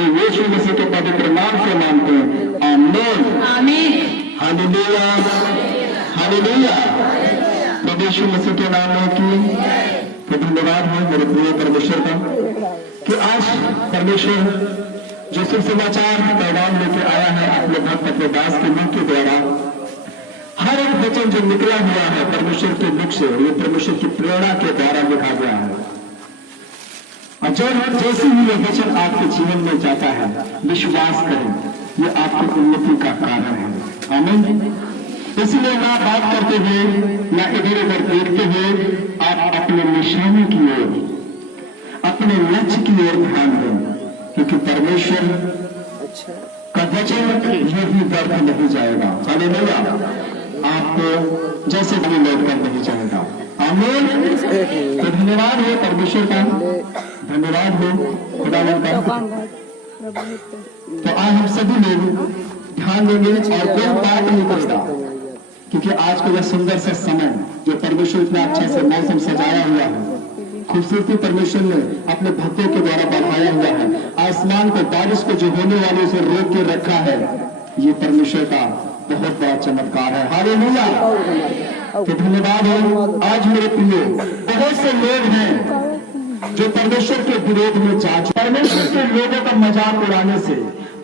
प्रभु यीशु मसीह के पवित्र नाम से मांगते हैं, आमीन आमीन। Hallelujah hallelujah. प्रभु यीशु मसीह के नाम में की धन्यवाद है मेरे प्रिय परमेश्वर का कि आज परमेश्वर जो सुसमाचार पैगाम लेके आया है अपने भक्त अपने दास के मुख के द्वारा, हर एक वचन जो निकला हुआ है परमेश्वर के मुख से, ये परमेश्वर की प्रेरणा के द्वारा लिखा गया है। और जब जैसे ही ये वचन आपके जीवन में जाता है, विश्वास करें, ये आपकी उन्नति का कारण है। आमीन। इसलिए ना बात करते हुए ना इधर उधर देखते हुए आप अपने निशाने की ओर, अपने लक्ष्य की ओर ध्यान दें, क्योंकि परमेश्वर का वचन ये भी व्यर्थ नहीं जाएगा। हालेलुया। आपको जैसे भी लौट कर नहीं जाएगा। आमीन। तो धन्यवाद हो परमेश्वर का, धन्यवाद हो खुदावंद का। तो आज हम सभी लोग ध्यान देंगे और कोई बात नहीं करेगा, क्योंकि आज का यह सुंदर सा समय जो परमेश्वर इतना अच्छा से मौसम सजाया हुआ है, खूबसूरती परमेश्वर ने अपने भक्तों के द्वारा बढ़ाया हुआ है। आसमान को, बारिश को जो होने वाले से रोक के रखा है, ये परमेश्वर का बहुत बड़ा चमत्कार है। हालेलुया। तो धन्यवाद हो। आज मेरे प्रियो, बहुत से लोग हैं जो परमेश्वर के विरोध में जा चुके। परमेश्वर के लोगों का मजाक उड़ाने से,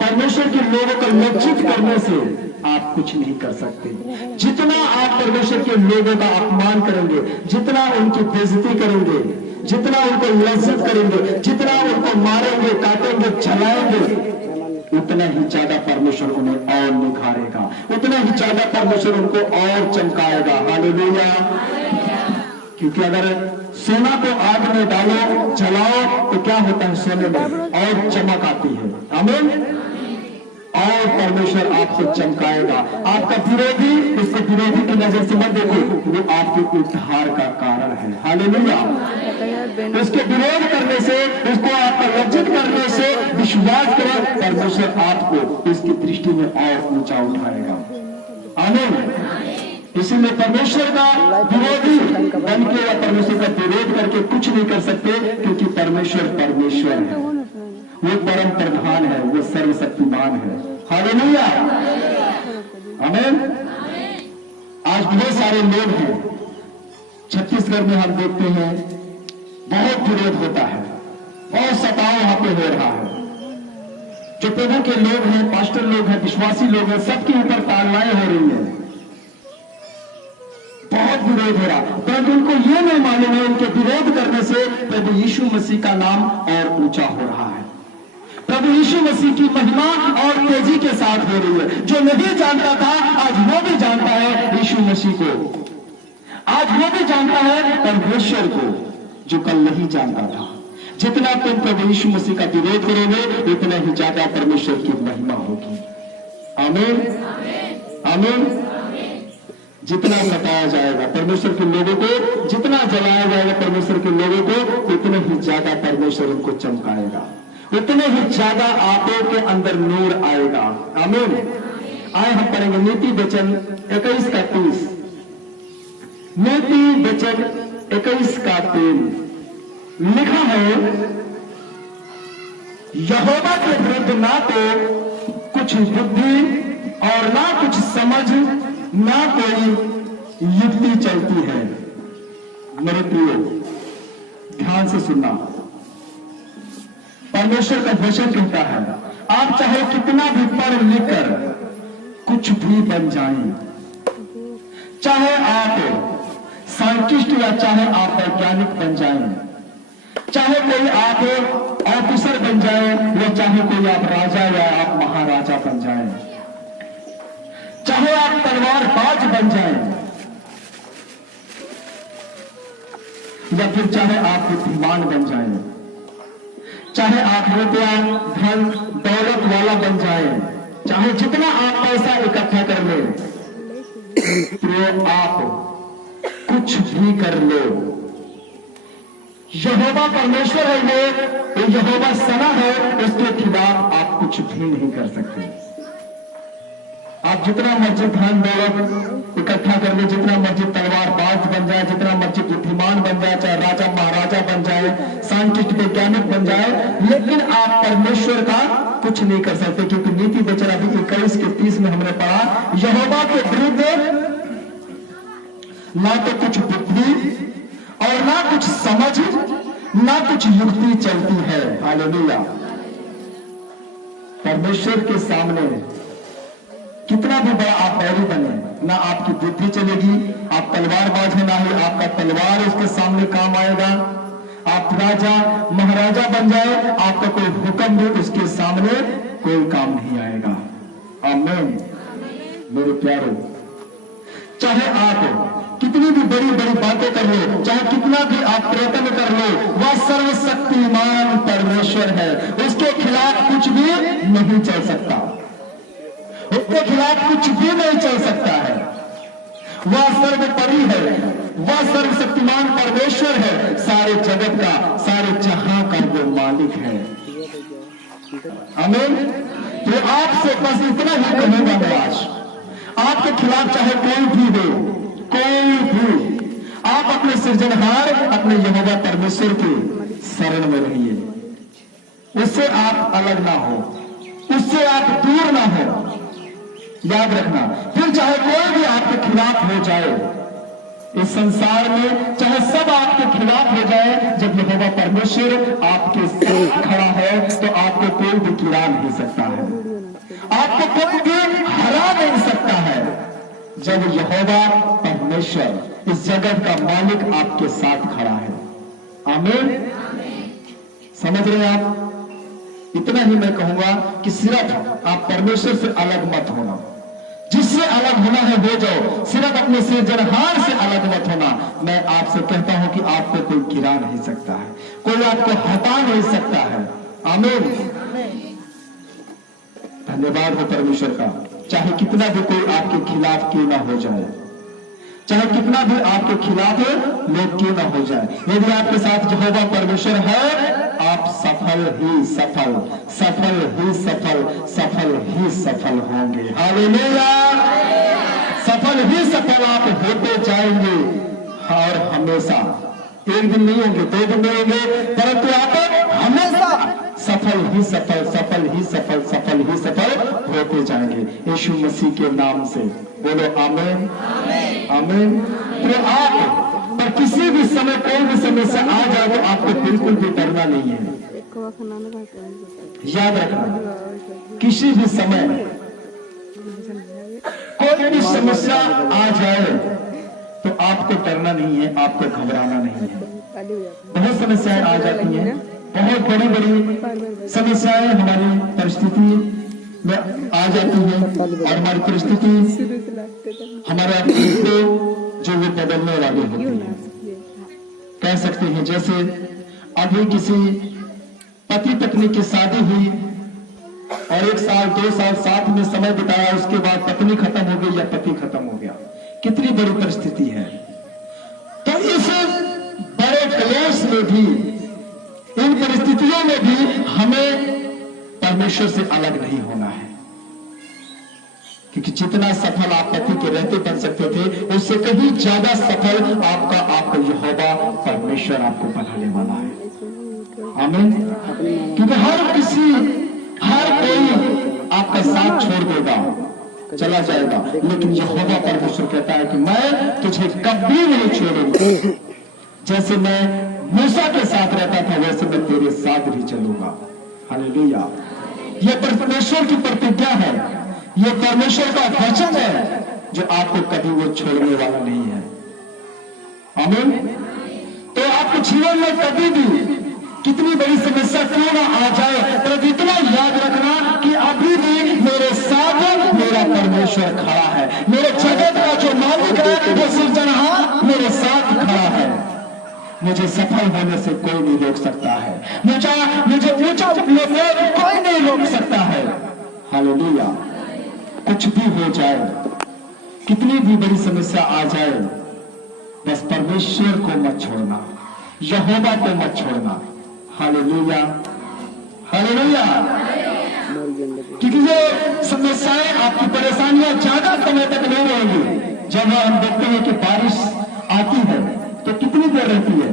परमेश्वर के लोगों को लज्जित करने से आप कुछ नहीं कर सकते। जितना आप परमेश्वर के लोगों का अपमान करेंगे, जितना उनकी बेइज्जती करेंगे, जितना उनको लज्जित करेंगे, जितना उनको मारेंगे, काटेंगे, जलाएंगे, उतना ही ज्यादा परमेश्वर उन्हें और निखारेगा, उतना ही ज्यादा परमेश्वर उनको और चमकाएगा। हालेलुया। क्योंकि अगर सोना को आग में डालो, जलाओ, तो क्या होता है? सोने में और चमक आती है। आमीन। और परमेश्वर आपको चमकाएगा। आपका विरोधी उसके विरोधी की नजर से मत देखो, वो आपके उद्धार का कारण है। हालेलुया। उसके विरोध करने से, उसको आपका लज्जित करने से विश्वास करें, परमेश्वर आपको उसकी दृष्टि में और ऊंचा उठाएगा। आमीन। इसीलिए परमेश्वर का विरोधी बन के या परमेश्वर का विरोध करके कुछ नहीं कर सकते, क्योंकि परमेश्वर परमेश्वर है, वो परम प्रधान है, वो सर्वशक्तिमान है। हालेलुया। आमीन। आज बहुत सारे लोग हैं, छत्तीसगढ़ में हम देखते हैं बहुत विरोध होता है, बहुत सताव वहां पे हो रहा है। जो प्रभु के लोग हैं, पास्टर लोग हैं, विश्वासी लोग हैं, सबके ऊपर ताड़नाएं हो रही है, बहुत विरोध हो रहा, परंतु उनको ये नहीं मालूम है उनके विरोध करने से प्रभु यीशु मसीह का नाम और ऊंचा हो रहा है। प्रभु यीशु मसीह की महिमा और तेजी के साथ हो रही है। जो नहीं जानता था आज वो भी जानता है यीशु मसीह को, आज वो भी जानता है परमेश्वर को, जो कल नहीं जानता था। जितना तुम प्रभु यीशु मसीह का विरोध करोगे, उतना ही ज्यादा परमेश्वर की महिमा होगी। आमीन आमीन। जितना सताया जाएगा परमेश्वर के लोगों को, जितना जलाया जाएगा परमेश्वर के लोगों को, उतना ही ज्यादा परमेश्वर उनको चमकाएगा, उतने ही ज्यादा आपों के अंदर नूर आएगा। आमीन। आए हम पढ़ेंगे नीति वचन 21 का 30। नीति वचन 21 का 3 लिखा है, यहोवा के विरुद्ध ना तो कुछ बुद्धि और ना कुछ समझ, ना कोई युक्ति चलती है। मेरे प्रियो, ध्यान से सुनना। परमेश्वर का वचन कहता है, आप चाहे कितना भी पढ़ लिख कर कुछ भी बन जाएं, चाहे आप साइंटिस्ट या चाहे आप वैज्ञानिक बन जाएं, चाहे कोई आप ऑफिसर बन जाए, या चाहे कोई आप राजा या आप महाराजा बन जाए, चाहे आप तलवारबाज बन जाएं, या फिर चाहे आप बुद्धिमान बन जाएं, चाहे आप रुपया धन दौलत वाला बन जाएं, चाहे जितना आप पैसा इकट्ठा कर ले, तो आप कुछ भी कर लो, यहोवा परमेश्वर है, वो यहोवा सना है, उसके खिलाफ आप कुछ भी नहीं कर सकते। आप जितना मर्जी धन दौलत इकट्ठा कर ले, जितना मर्जी तलवारबाज बन जाए, जितना मर्जी बुद्धिमान बन जाए, चाहे राजा महाराजा बन जाए, साइंटिस्ट वैज्ञानिक बन जाए, लेकिन आप परमेश्वर का कुछ नहीं कर सकते, क्योंकि नीति वचन अभी 21 के 30 में हमने पढ़ा, यहोवा के विरुद्ध ना तो कुछ बुद्धि और ना कुछ समझ, ना कुछ युक्ति चलती है। हालेलुया। परमेश्वर के सामने कितना भी बड़ा आप बैरी बने, ना आपकी बुद्धि चलेगी, आप तलवारबाज है, ना ही आपका तलवार उसके सामने काम आएगा। आप राजा महाराजा बन जाए, आपका कोई हुक्म भी उसके सामने कोई काम नहीं आएगा। आमीन। मेरे प्यारे, चाहे आप कितनी भी बड़ी बड़ी बातें कर लो, चाहे कितना भी आप प्रयत्न कर लो, वह सर्वशक्तिमान परमेश्वर है, उसके खिलाफ कुछ भी नहीं चल सकता, उसके खिलाफ कुछ भी नहीं चल सकता है। वह सर्वोपरि है, वह सर्वशक्तिमान परमेश्वर है, सारे जगत का, सारे जहां का वो मालिक है। आमीन। तो आपसे बस इतना ही कहूंगा मैं आज, आपके खिलाफ चाहे कोई भी हो, कोई भी, आप अपने सृजनहार, अपने यहोवा परमेश्वर के शरण में रहिए, उससे आप अलग ना हो, उससे आप दूर ना हो, याद रखना। फिर चाहे कोई भी आपके खिलाफ हो जाए इस संसार में, चाहे सब आपके खिलाफ हो जाए, जब यहोवा परमेश्वर आपके साथ खड़ा है तो आपको कोई भी गिरा नहीं सकता है, आपको कोई भी हरा नहीं सकता है। जब यहोवा परमेश्वर इस जगत का मालिक आपके साथ खड़ा है। आमीन। समझ रहे हैं आप? इतना ही मैं कहूंगा कि सिर्फ आप परमेश्वर से अलग मत होना, जिससे अलग होना है हो जाओ, सिर्फ अपने सृजनहार से अलग मत होना। मैं आपसे कहता हूं कि आपको कोई गिरा नहीं सकता है, कोई आपको हटा नहीं सकता है। आमीन। धन्यवाद हो परमेश्वर का। चाहे कितना भी कोई आपके खिलाफ क्यों ना हो जाए, चाहे कितना भी आपके खिलाफ लोग क्यों ना हो जाए, यदि आपके साथ यहोवा परमेश्वर है, आप सफल ही सफल, सफल ही सफल, सफल ही सफल होंगे। हालेलुया। सफल ही सफल आप होते जाएंगे, और हमेशा, एक दिन नहीं होंगे, 2 दिन नहीं होंगे, परंतु आप हमेशा सफल ही सफल, सफल ही सफल, सफल ही सफल होते जाएंगे, यीशु मसीह के नाम से। बोलो आमीन। आमीन। तो आप पर किसी भी समय कोई भी समस्या आ जाए तो आपको बिल्कुल भी डरना नहीं है। याद रखना, किसी भी समय कोई भी समस्या आ जाए तो आपको डरना नहीं है, आपको घबराना नहीं है। बहुत समस्याएं आ जाती हैं, बहुत बड़ी बड़ी समस्याएं हमारी परिस्थिति में आ जाती हैं, और हमारी परिस्थिति हमारे जो वो बदलने वाली होती है। कह सकते हैं जैसे अभी किसी पति पत्नी की शादी हुई और 1 साल 2 साल साथ में समय बिताया, उसके बाद पत्नी खत्म हो गई या पति खत्म हो गया, कितनी बड़ी परिस्थिति है। तो इस बड़े क्लेश में भी, इन परिस्थितियों में भी हमें परमेश्वर से अलग नहीं होना है, क्योंकि जितना सफल आप पति के रहते बन सकते थे, उससे कहीं ज्यादा सफल आपका यहोवा परमेश्वर आपको बनाने वाला है। आमीन। क्योंकि हर कोई आपका साथ छोड़ देगा, चला जाएगा, लेकिन यहोवा परमेश्वर कहता है कि मैं तुझे कभी नहीं छोड़ूंगा। जैसे मैं मूसा के साथ रहता था, वैसे मैं तेरे साथ भी चलूंगा। हालेलुया। यह परमेश्वर की प्रतिज्ञा है, यह परमेश्वर का वचन है, जो आपको कभी वो छोड़ने वाला नहीं है। आमीन। तो आपके जीवन में कभी भी कितनी बड़ी समस्या क्यों ना आ जाए, पर इतना याद रखना कि अभी भी मेरे साथ मेरा परमेश्वर खड़ा है, मेरे जगत का जो मालिक है, वो सृजनहार मेरे साथ खड़ा है। मुझे सफल होने से कोई नहीं रोक सकता है, मुझे ऊंचा उठने से कोई नहीं रोक सकता है। हालेलुया। कुछ भी हो जाए, कितनी भी बड़ी समस्या आ जाए, बस परमेश्वर को मत छोड़ना, यहोवा को मत छोड़ना। हालेलुया। हालेलुया। क्योंकि ये समस्याएं, आपकी परेशानियां ज्यादा समय तक नहीं रहेंगी। जब हम देखते हैं कि बारिश आती है तो कितनी देर रहती है,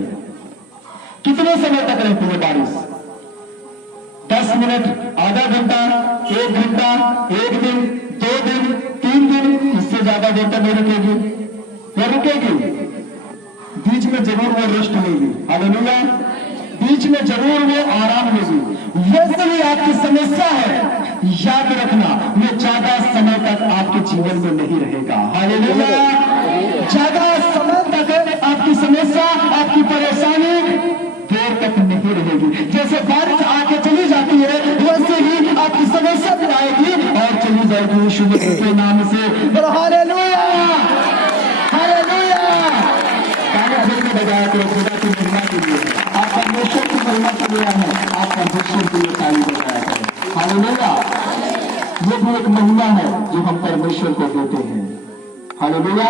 कितने समय तक रहती है बारिश? 10 मिनट, आधा आधा घंटा, 1 घंटा, 1 दिन, 2 दिन, 3 दिन, इससे ज्यादा देर तक नहीं रुकेगी, या रुकेगी? बीच में जरूर वो रेस्ट लेगी, हालेलुया, बीच में जरूर वो आराम लेगी। वैसे ही आपकी समस्या है, याद रखना, वो ज्यादा समय तक आपके जीवन में नहीं रहेगा, हालेलुया। ज्यादा समय तक आपकी समस्या, आपकी परेशानी देर तक नहीं रहेगी। जैसे बारिश आके चली जाती है, वैसे ही आपकी समस्या भी आएगी और चली जाएगी यीशु मसीह के नाम से। Hallelujah, hallelujah. बजाया करो खुदा की महिमा के लिए, आप परमेश्वर की महिमा के लिए है, आप परमेश्वर के लिए ताली बजाया करें, हालेलुया। ये भी एक महिमा है जो हम परमेश्वर को देते हैं, हालेलुया।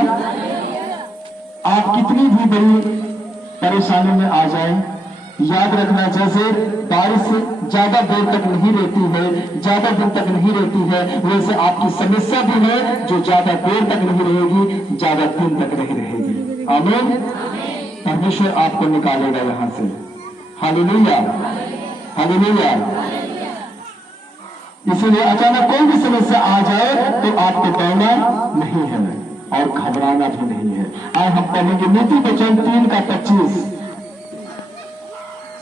आप कितनी भी बड़ी परेशानी में आ जाएं, याद रखना, जैसे बारिश ज्यादा देर तक नहीं रहती है, ज्यादा दिन तक नहीं रहती है, वैसे आपकी समस्या भी है जो ज्यादा देर तक नहीं रहेगी, ज्यादा दिन तक नहीं रहेगी। आमीन। परमेश्वर आपको निकालेगा यहां से, हालेलुया, हालेलुया। इसीलिए अचानक कोई भी समस्या आ जाए तो आपको डरना नहीं है और घबराना भी नहीं है। आज हम पढ़ेंगे नीति वचन 3:25,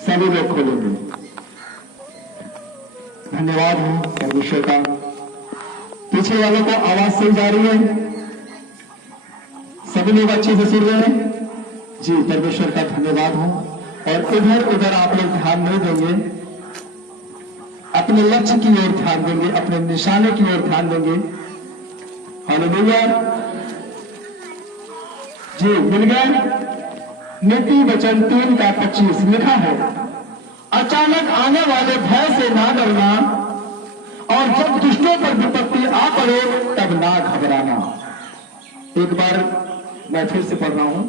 सभी लोग खोलेंगे। धन्यवाद है परमेश्वर का। पीछे वालों को आवाज सही जा रही है? सभी लोग अच्छे से सुन रहे हैं? जी, परमेश्वर का धन्यवाद हो। और इधर उधर आप लोग ध्यान नहीं देंगे, अपने लक्ष्य की ओर ध्यान देंगे, अपने निशाने की ओर ध्यान देंगे, हालेलुया। जी, मिल गया। नीति वचन 3:25 लिखा है, अचानक आने वाले भय से ना डरना और जब दुष्टों पर विपत्ति आ पड़े तब ना घबराना। एक बार मैं फिर से पढ़ रहा हूं,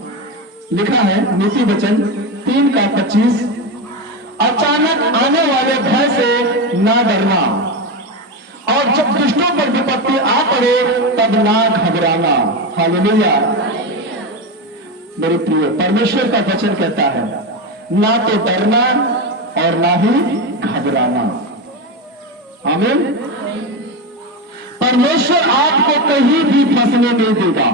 लिखा है नीति वचन 3:25, अचानक आने वाले भय से ना डरना और जब दुष्टों पर विपत्ति आ पड़े तब ना घबराना, हालेलुया। मेरे प्रिय, परमेश्वर का वचन कहता है ना तो डरना और ना ही घबराना, आमीन। परमेश्वर आपको कहीं भी फंसने नहीं देगा,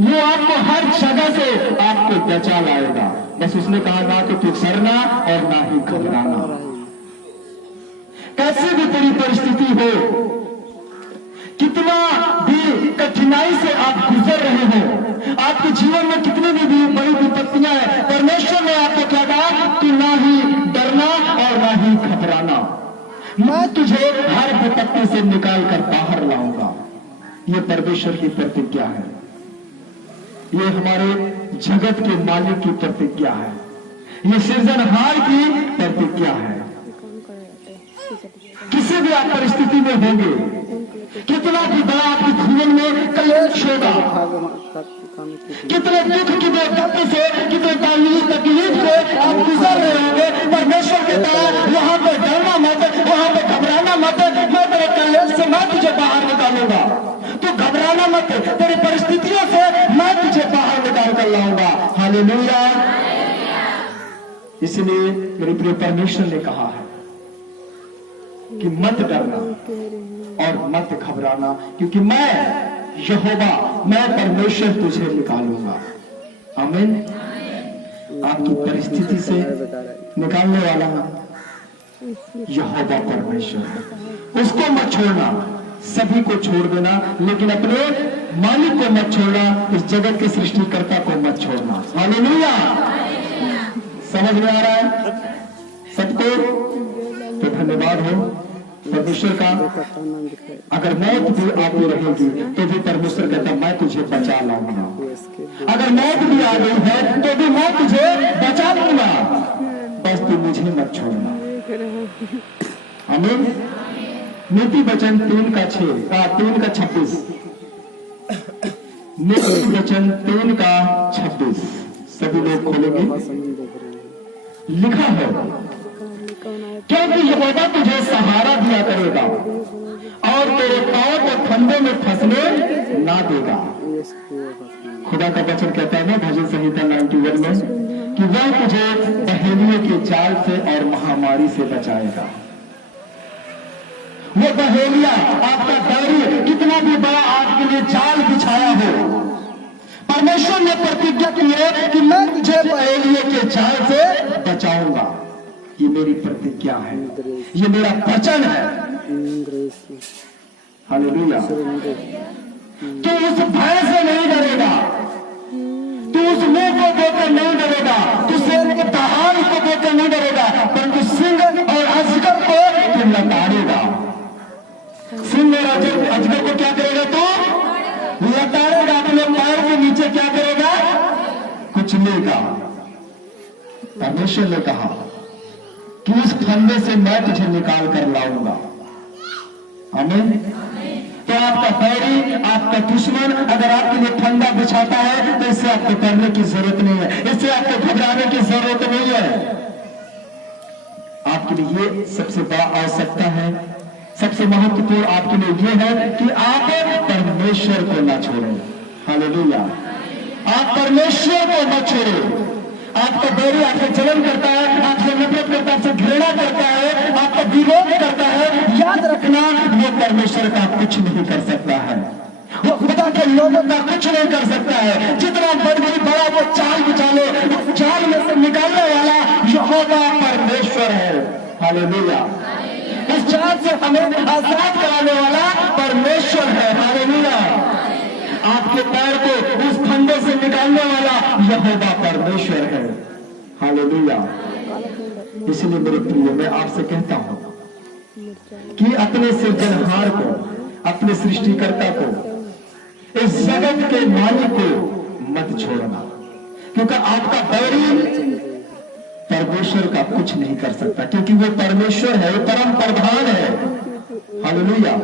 वो आपको हर जगह से आपको बचा लाएगा। बस उसने कहा ना तो तू डरना और ना ही घबराना। कैसी भी तेरी परिस्थिति हो, कितना भी कठिनाई से आप गुजर रहे हो, आपके जीवन में कितनी भी बड़ी विपत्तियां हैं, परमेश्वर ने आपको क्या कहा, तू ना ही डरना और ना ही घबराना, मैं तुझे हर विपत्ति से निकाल कर बाहर लाऊंगा। ये परमेश्वर की प्रतिज्ञा है, ये हमारे जगत के मालिक की प्रतिज्ञा है, ये सृजनहार की प्रतिज्ञा है। किसी भी आप परिस्थिति में होंगे, कितना भी बड़ा आपके जीवन में कलेश होगा, कितने दुख की दर्द से, कितने तकलीफ से आप गुजर रहे होंगे, परमेश्वर के तरह वहां पर डरना मत, वहां पर घबराना मत, मैं तेरे कलेश से मैं तुझे बाहर निकालूंगा, तू घबराना मत, तेरी परिस्थितियों से मैं तुझे बाहर निकाल कर लाऊंगा, हालेलुया। इसलिए मेरे प्रिय परमेश्वर ने कहा है कि मत डरना और मत घबराना, क्योंकि मैं यहोवा, मैं परमेश्वर तुझे निकालूंगा, आमीन। आपकी परिस्थिति से निकालने वाला यहोवा परमेश्वर, उसको मत छोड़ना, सभी को छोड़ देना, लेकिन अपने मालिक को मत छोड़ना, इस जगत के सृष्टिकर्ता को मत छोड़ना, हालेलुया। समझ में आ रहा है सबको? तो धन्यवाद हो परमेश्वर का। अगर मौत भी आती रहेगी तो भी परमेश्वर कहता मैं तुझे बचा लाऊंगा, अगर मौत भी आ गई है तो भी मैं तुझे बचा लूंगा, बस तू मुझे मत छोड़ना, आमीन। नीति वचन 3:26, नीति वचन 3:26 सभी लोग खोलेंगे। लिखा है, क्योंकि यहोवा तुझे सहारा दिया करेगा और तेरे पांव को फंदे में फंसने ना देगा। खुदा का वचन कहता है ना भजन संहिता 91 में कि वह तुझे पहेलियों के जाल से और महामारी से बचाएगा। वो बहेलिया, आपका बैरी कितना भी बड़ा आपके लिए जाल बिछाया हो, परमेश्वर ने प्रतिज्ञा की है कि मैं तुझे बहेलिए के जाल से बचाऊंगा। ये मेरी प्रतिज्ञा है, ये मेरा वचन है। हालेलुया। तू उस भय से नहीं डरेगा, तू उस मुंह को देखकर नहीं डरेगा, तू शेर के दहाड़ को देखकर नहीं डरेगा, परंतु सिंह और अजगर को तू लताड़ेगा। सिंह और अजगर को क्या करेगा? तू लताड़ेगा, अपने पैर के नीचे क्या करेगा? कुचलेगा। परमेश्वर ने कहा कि उस फंदे से मैं तुझे निकाल कर लाऊंगा। आमीन। तो आपका बैरी, आपका दुश्मन अगर आपके लिए फंदा बिछाता है तो इससे आपको डरने की जरूरत नहीं है, इससे आपको घबराने की जरूरत नहीं है। आपके लिए ये सबसे बड़ा आवश्यकता है, सबसे महत्वपूर्ण आपके लिए ये है कि आप परमेश्वर को न छोड़ें। हालेलुया। आप परमेश्वर को न छोड़ें। आपका बैरी आपसे जलन करता है, आपसे नफरत करता है, आपसे घृणा करता है, आपका विरोध करता है, याद रखना वो परमेश्वर का कुछ नहीं कर सकता है, वो खुदा के लोगों का कुछ नहीं कर सकता है। जितना बड़ा वो चाल बिछा ले, उस चाल में से निकालने वाला यहोवा परमेश्वर है। हालेलुया। इस चाल से हमें आजाद कराने वाला परमेश्वर है। हालेलुया। आपके पैर को उस फंदे से निकालने वाला यहोवा परमेश्वर है। हालेलुया। इसलिए मेरे प्रिय, मैं आपसे कहता हूं कि अपने सृजनहार को, अपने सृष्टिकर्ता को, इस जगत के मालिक को मत छोड़ना, क्योंकि आपका बैरी परमेश्वर का कुछ नहीं कर सकता, क्योंकि वो परमेश्वर है, वो परम प्रधान है। हालेलुया।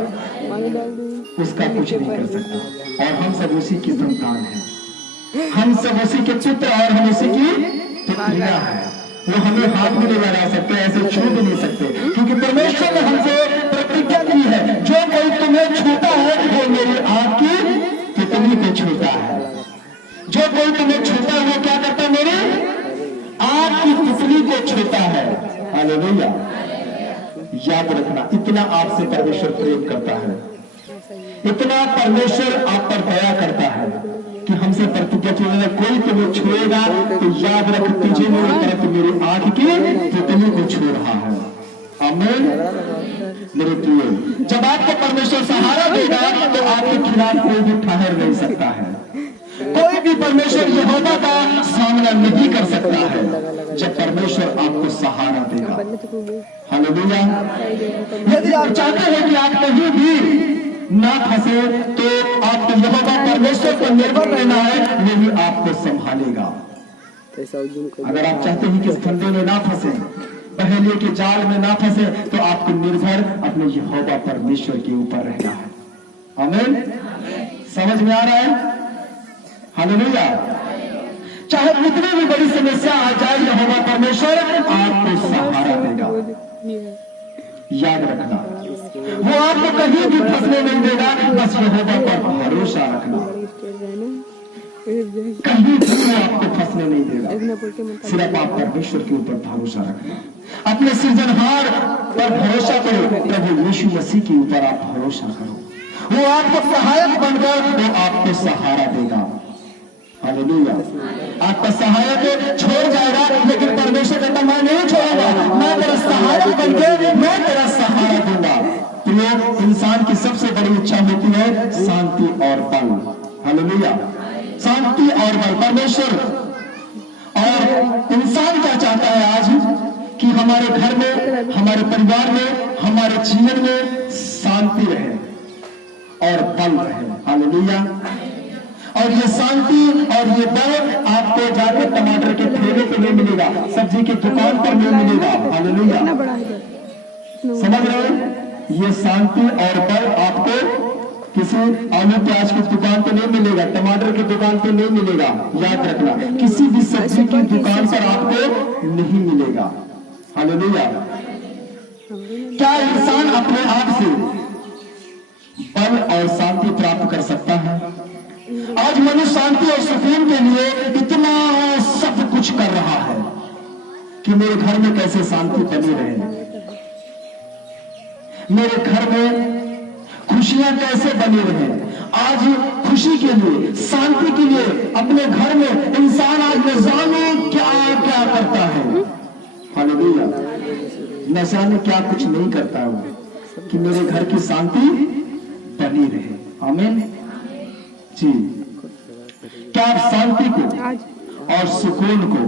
उसका कुछ नहीं कर सकता। और हम सब उसी की संतान हैं, हम सब उसी के पुत्र और हम उसी की पुत्रियां हैं। वो हमें हाथ भी नहीं लगा सकते, ऐसे छू भी नहीं सकते, क्योंकि परमेश्वर ने हमसे प्रतिज्ञा की है, जो कोई तुम्हें छूता है वो मेरी आंख की तितली को छूता है। जो कोई तुम्हें छूता है वो क्या करता है? मेरी आंख की तितली को छूता है। हालेलुया। याद रखना, इतना आपसे परमेश्वर प्रेम करता है, इतना परमेश्वर आप पर दया करता है कि हमसे प्रतिज्ञा की है, कोई तुम्हें छुएगा तो याद रख, तुझे मेरी तरफ मेरी आंख की तितली को छू रहा है। आमीन। मेरे प्रिय, जब आपको परमेश्वर सहारा देगा तो आपके खिलाफ कोई भी ठहर नहीं सकता है, कोई भी परमेश्वर यहोवा का सामना नहीं कर सकता है जब परमेश्वर आपको सहारा देगा। हालेलुया। यदि आप चाहते हैं कि आप कहीं भी ना फंसे तो आपको यहोवा परमेश्वर पर निर्भर रहना है, वो भी आपको संभालेगा। अगर आप चाहते हैं कि इस फंदे में ना फंसे, बहेलिए के जाल में ना फंसे, तो आपको निर्भर अपने यहोवा परमेश्वर के ऊपर रहना है। आमीन। समझ में आ रहा है? हालेलुया। चाहे कितनी भी बड़ी समस्या आ जाए, यहोवा परमेश्वर आपको सहारा देगा। याद रखना, वो आपको कहीं भी फंसने नहीं देगा, बस यहोवा पर भरोसा रखना। कहीं भी वो आपको फंसने नहीं देगा, सिर्फ आप परमेश्वर के ऊपर भरोसा रखना। अपने सृजनहार पर भरोसा करो, प्रभु यीशु मसीह के ऊपर आप भरोसा करो, वो आपको सहायक बनकर वो आपको सहारा देगा। हालेलुया। आपका सहायक छोड़ जाएगा, लेकिन परमेश्वर कहता मैं नहीं छोड़ूंगा, मैं तेरा सहायक बनके मैं तेरा सहारा दूंगा। तो इंसान की सबसे बड़ी इच्छा होती है शांति और बल। हालेलुया। शांति और बल। परमेश्वर और इंसान क्या चाहता है आज? कि हमारे घर में, हमारे परिवार में, हमारे जीवन में शांति रहे और बल रहे। हालेलुया। और ये शांति और ये बल आपको जाकर टमाटर के ठेले पे नहीं मिलेगा, सब्जी की दुकान पर नहीं मिलेगा। हालेलुया। समझ रहे हैं? ये शांति और बल आपको किसी आलू प्याज की दुकान पे नहीं मिलेगा, टमाटर की दुकान पे नहीं मिलेगा। याद रखना, किसी भी सब्जी की दुकान पर आपको नहीं मिलेगा। हालेलुया। क्या इंसान अपने आप से बल और शांति प्राप्त कर सकता है? आज मनुष्य शांति और सुकून के लिए इतना सब कुछ कर रहा है कि मेरे घर में कैसे शांति बनी रहे। मेरे घर में खुशियां कैसे बनी रहे। आज खुशी के लिए, शांति के लिए अपने घर में इंसान आज न जाने क्या क्या करता है। हालेलुया। न जाने क्या कुछ नहीं करता है कि मेरे घर की शांति बनी रहे। आमीन जी। क्या आप शांति को और सुकून को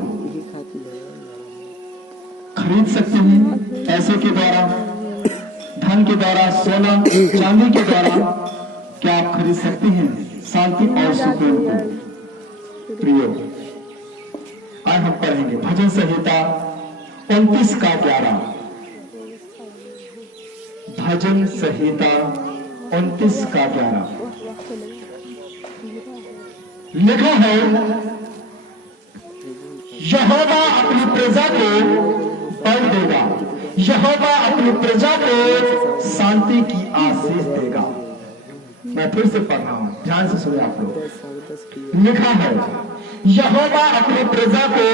खरीद सकते हैं? पैसे के द्वारा, धन के द्वारा, सोना चांदी के द्वारा क्या आप खरीद सकते हैं शांति और सुकून को? प्रियो, आज हम पढ़ेंगे भजन संहिता 29:11। भजन संहिता 29:11 लिखा है, यहोवा अपनी प्रजा को बल देगा, यहोवा अपनी प्रजा को शांति की आशीष देगा। मैं फिर से पढ़ रहा हूं, ध्यान से सुने आप लोग। लिखा है, यहोवा अपनी प्रजा को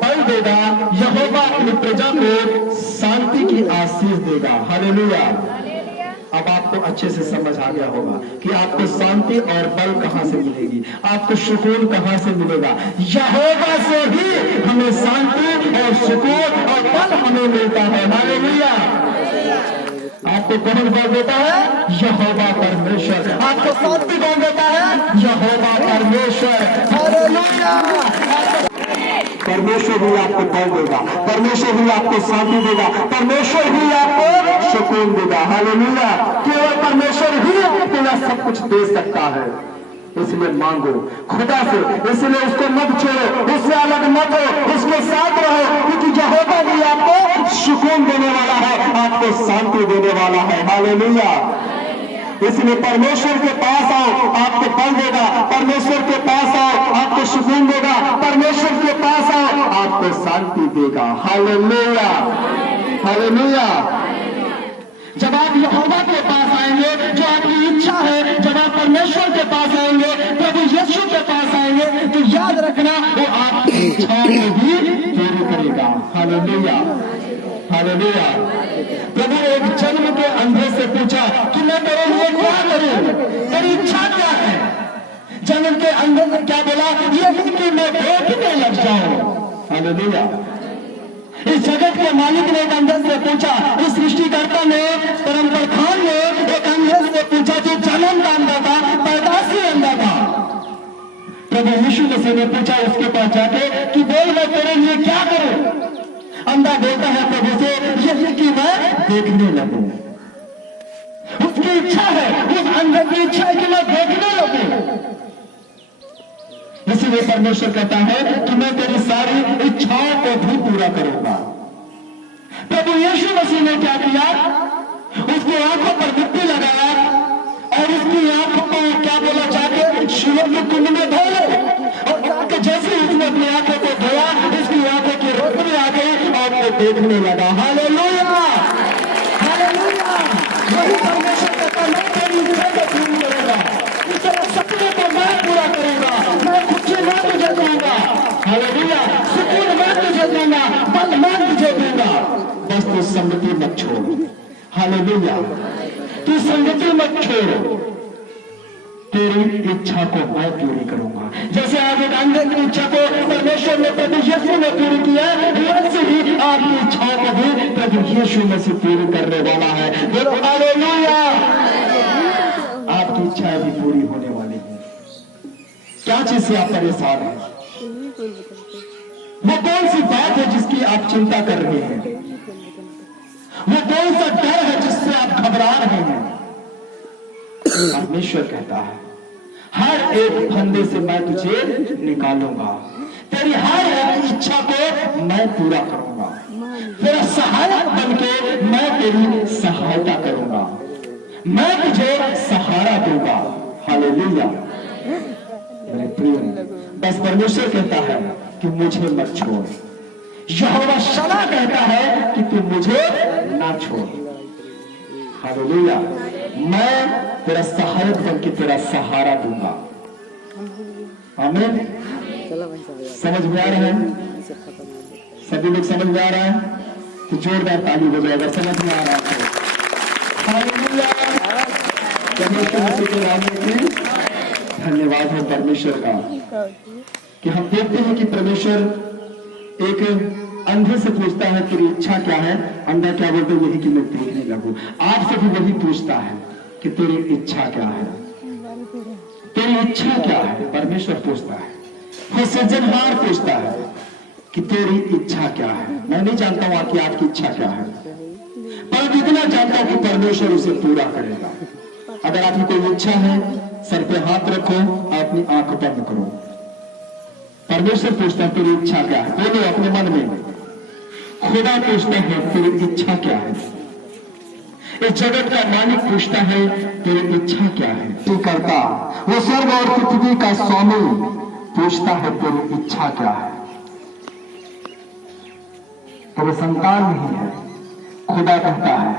बल देगा, यहोवा अपनी प्रजा को शांति की आशीष देगा। हालेलुया। अब आपको अच्छे से समझ आ गया होगा कि आपको शांति और बल कहां से मिलेगी, आपको सुकून कहां से मिलेगा। यहोवा से ही हमें शांति और सुकून और बल हमें मिलता है। हालेलुया। आपको कौन बल देता है? यहोवा परमेश्वर। आपको शांति कौन देता है? यहोवा परमेश्वर। हालेलुया। परमेश्वर ही आपको बल देगा, परमेश्वर ही आपको शांति देगा, परमेश्वर ही आपको सुकून देगा। हालेलुया। केवल परमेश्वर ही आपको यह सब कुछ दे सकता है। इसलिए मांगो खुदा से, इसलिए उसको मत छोड़ो, उससे अलग मत हो, उसके साथ रहो, क्योंकि यहोवा भी आपको सुकून देने वाला है, आपको शांति देने वाला है। हालेलुया। इसलिए परमेश्वर के पास आओ, आपको बल देगा, परमेश्वर के पास आओ, आपको सुकून देगा, परमेश्वर के पास आओ, आपको शांति देगा। हालेलुया। हालेलुया। जब आप यहोवा के पास आएंगे, जो आपकी इच्छा है, जब आप परमेश्वर के पास आएंगे, प्रभु यीशु के पास आएंगे, तो याद रखना वो आपकी इच्छा को भी पूरी करेगा। हालेलुया। हालेलुया। प्रभु एक जन्म के अंधे से पूछा कि मैं तेरे लिए क्या करूं, तेरी इच्छा क्या है? जन्म के अंधे ने क्या बोला? ये कि मैं देखने लग जाऊं। हालेलुया। इस जगत के मालिक ने एक अंधे से पूछा, इस सृष्टिकर्ता ने, परम प्रधान ने एक अंधे से पूछा जो जन्म का अंधा था, पैदाशी अंधा था। प्रभु यीशु मसीह ने पूछा उसके पास जाके कि बोल मैं तेरे लिए क्या करूं? अंधा बोलता है प्रभु से, यही कि मैं देखने लगूं। उसकी इच्छा है, उस अंधे की इच्छा है कि मैं देखने लगूं। इसीलिए परमेश्वर कहता है कि मैं तेरी सारी इच्छाओं को भी पूरा करूंगा। प्रभु यीशु मसीह ने क्या किया? उसकी आंखों पर मिट्टी लगाया और उसकी आंखों को क्या बोला? जाके शिलोह के कुंड में धो लो। और जाके जैसे उसने अपनी आंखों को धोया, उसकी आंखों की रोशनी आ गई और वो देखने लगा। हालेलुया। हालेलुया। वही परमेश्वर कहता मैं तेरी इच्छा को पूरी करूंगा, तेरे सपने को मैं पूरा करूंगा, मैं खुशी मैं तुझे दूंगा। हालेलुया। सुकून मैं तुझे दूंगा, बल मैं तुझे दूंगा। बस तू संगति मत छोड़। हालेलुया। तू संगति मत छोड़, तेरी इच्छा को मैं पूरी करूंगा। जैसे आज एक अंधे की इच्छा को परमेश्वर ने, प्रभु यीशु ने पूरी किया, वैसे ही आपकी इच्छाओं को भी प्रभु यीशु मसीह पूरी करने वाला है। बोलो हालेलुया। आपकी इच्छाएं भी पूरी होने वाली है। क्या चीज से आप परेशान हैं? वो कौन सी बात है जिसकी आप चिंता कर रहे हैं? वो कौन सा डर है जिससे आप घबरा रहे हैं? परमेश्वर कहता है हर एक फंदे से मैं तुझे निकालूंगा, तेरी हर एक इच्छा को मैं पूरा करूंगा, तेरा सहायक बनके मैं तेरी सहायता करूंगा, मैं तुझे सहारा दूंगा। हालेलुया। मेरे प्रिय, बस परमेश्वर कहता है कि मुझे मत छोड़। यहोवा शमा कहता है कि तू मुझे ना छोड़। हालेलुया। मैं तेरा सहायक बनके तेरा सहारा दूंगा। आमीन। समझ में आ रहा है? सभी लोग समझ में आ रहा है? तो जोरदार ताली बजाएगा समझ में आ रहा है। धन्यवाद है परमेश्वर का कि हम देखते हैं कि परमेश्वर एक अंधे से पूछता है तेरी इच्छा क्या है, अंधा क्या बोलते यही कि मैं देखने लगूं। आपसे भी वही पूछता है कि तेरी इच्छा क्या है, तेरी इच्छा क्या है। परमेश्वर पूछता है, वो सृजनहार पूछता है कि तेरी इच्छा क्या है। मैं नहीं जानता हूं आपकी इच्छा क्या है, पर इतना जानता हूं कि परमेश्वर उसे पूरा करेगा। अगर आपकी कोई इच्छा है, सर पे हाथ रखो, अपनी आंख बंद करो। परमेश्वर पूछता है तेरी इच्छा क्या है, बोलो अपने मन में। खुदा पूछता है तेरी इच्छा क्या है। इस जगत का मालिक पूछता है तेरी इच्छा क्या है। तू करता वो स्वर्ग और पृथ्वी का स्वामी पूछता है तेरी इच्छा क्या है। तेरे संतान नहीं है, खुदा कहता है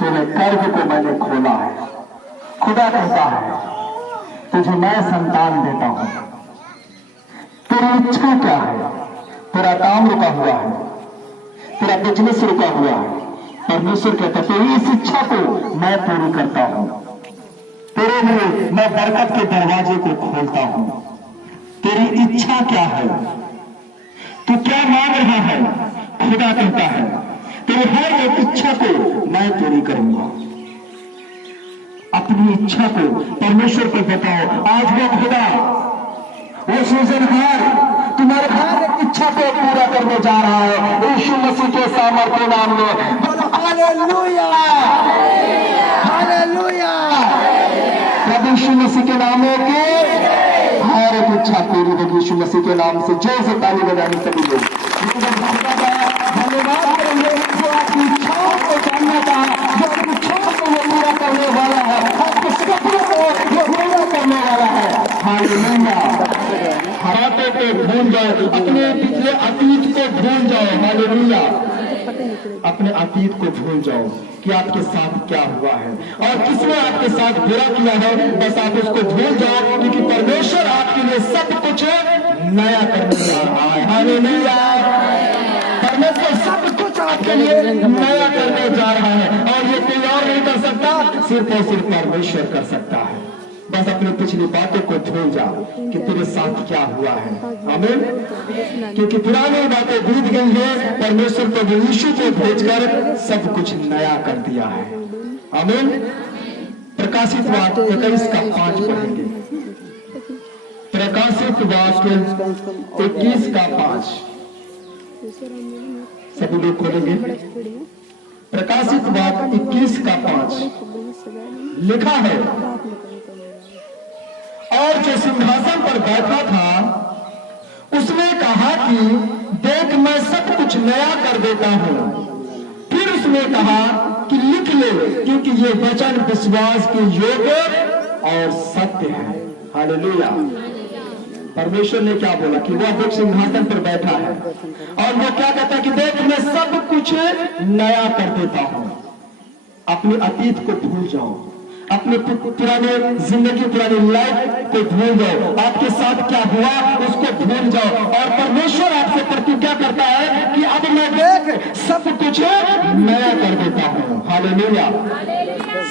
तेरे कर्ज को मैंने खोला है। खुदा कहता है तुझे मैं संतान देता हूं। तेरी इच्छा क्या है। तेरा काम रुका हुआ है, तेरा बिजनेस रुका हुआ है। परमेश्वर कहता है तेरी इस इच्छा को मैं पूरी करता हूं। तेरे लिए मैं बरकत के दरवाजे को खोलता हूं। तेरी इच्छा क्या है, तू क्या मांग रहा है। खुदा कहता है तेरी हर एक इच्छा को मैं पूरी करूंगा। अपनी इच्छा को परमेश्वर को बताओ। आज वो खुदा, वो सृजनहार तुम्हारे हर एक इच्छा को पूरा करने जा रहा है यीशु मसीह के सामर्थ्य नाम में। Hallelujah, hallelujah. प्रभु यीशु मसीह के नाम में हर एक इच्छा पूरी होगी यीशु मसीह के नाम से। जोर से ताली बजाने सभी लोग धन्यवाद करेंगे जो आपकी इच्छाओं को जानना था, जो आपकी इच्छाओं को वो पूरा करने वाला है, आपके सपनों को वो पूरा करने वाला है। हालेलुया। बातों को भूल जाओ, अपने पिछले अतीत को भूल जाओ। हालेलुया। अपने अतीत को भूल जाओ कि आपके साथ क्या हुआ है और किसने आपके साथ बुरा किया है। बस आप उसको भूल जाओ, क्योंकि परमेश्वर आपके लिए सब कुछ नया करने जा रहा है। हालेलुया। परमेश्वर सब कुछ आपके लिए नया करने जा रहा है और ये कोई और नहीं कर सकता, सिर्फ और सिर्फ परमेश्वर कर सकता है। बस अपनी पिछली बातों को भूल जाओ कि तेरे साथ क्या हुआ है। आमीन। क्योंकि पुरानी बातें बीत गई है, परमेश्वर प्रभु यीशु को भेजकर सब कुछ नया कर दिया है। आमीन। प्रकाशित वाक्य 21:5 पढ़ेंगे। प्रकाशित वाक्य 21:5 सभी लोग खोलेंगे। प्रकाशित वाक्य 21:5 लिखा है, और जो सिंहासन पर बैठा था उसने कहा कि देख मैं सब कुछ नया कर देता हूं। फिर उसने कहा कि लिख ले, क्योंकि ये वचन विश्वास के योग्य और सत्य है। हालेलुया। परमेश्वर ने क्या बोला कि वह देख सिंहासन पर बैठा है और वो क्या कहता है कि देख मैं सब कुछ नया कर देता हूं। अपने अतीत को भूल जाओ, अपने पुराने जिंदगी, पुरानी लाइफ को भूल जाओ। आपके साथ क्या हुआ उसको भूल जाओ और परमेश्वर आपसे प्रतिज्ञा करता है कि अब मैं देख सब कुछ नया कर देता हूं। हालेलुया।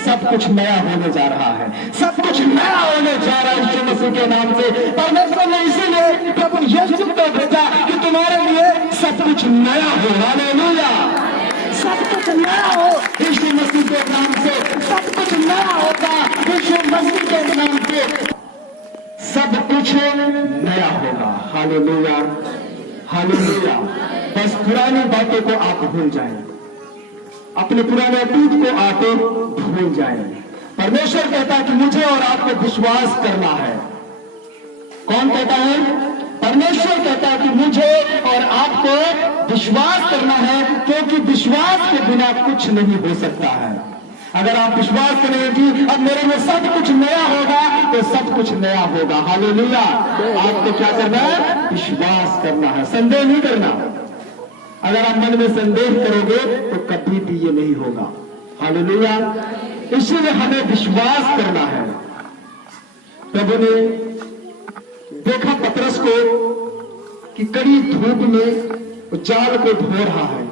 सब कुछ नया होने जा रहा है, सब कुछ नया होने जा रहा है यीशु मसीह के नाम से। परमेश्वर ने इसीलिए प्रभु यीशु को भेजा कि तुम्हारे लिए सब कुछ नया हो। हालेलुया। सब कुछ नया हो यीशु मसीह के नाम से। सब कुछ नया होगा यीशु मसीह के नाम से। सब कुछ नया होगा। Hallelujah, hallelujah. बस पुरानी बातों को आप भूल जाएं, अपने पुराने अतीत को आप भूल जाएं। परमेश्वर कहता है कि मुझे और आपको विश्वास करना है। कौन कहता है? परमेश्वर कहता है कि मुझे और आपको विश्वास करना है, क्योंकि विश्वास के बिना कुछ नहीं हो सकता है। अगर आप विश्वास करें कि अब मेरे में सब कुछ नया होगा तो सब कुछ नया होगा। हालेलुया। आपको क्या करना है? विश्वास करना है, संदेह नहीं करना। अगर आप मन में संदेह करोगे तो कभी भी ये नहीं होगा। हालेलुया। इसलिए हमें विश्वास करना है। प्रभु ने देखा पतरस को कि कड़ी धूप में जाल को धो रहा है।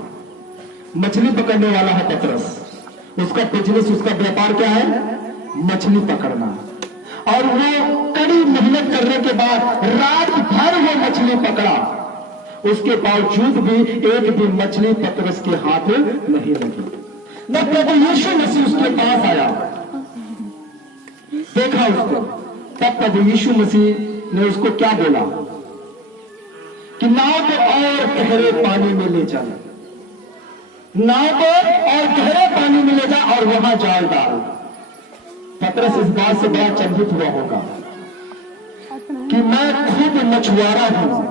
मछली पकड़ने वाला है पतरस। उसका बिजनेस, उसका व्यापार क्या है? मछली पकड़ना। और वो कड़ी मेहनत करने के बाद रात भर वो मछली पकड़ा, उसके बावजूद भी एक भी मछली पतरस के हाथ नहीं लगी। न प्रभु यीशु मसीह उसके पास आया, देखा उसको, तब प्रभु यीशु मसीह ने उसको क्या बोला कि नाव को और गहरे पानी में ले जा, नाव को और गहरे पानी में ले जा और वहां जाल डाल। पतरस इस बात से बड़ा चिंतित हुआ होगा कि मैं खुद मछुआरा हूं,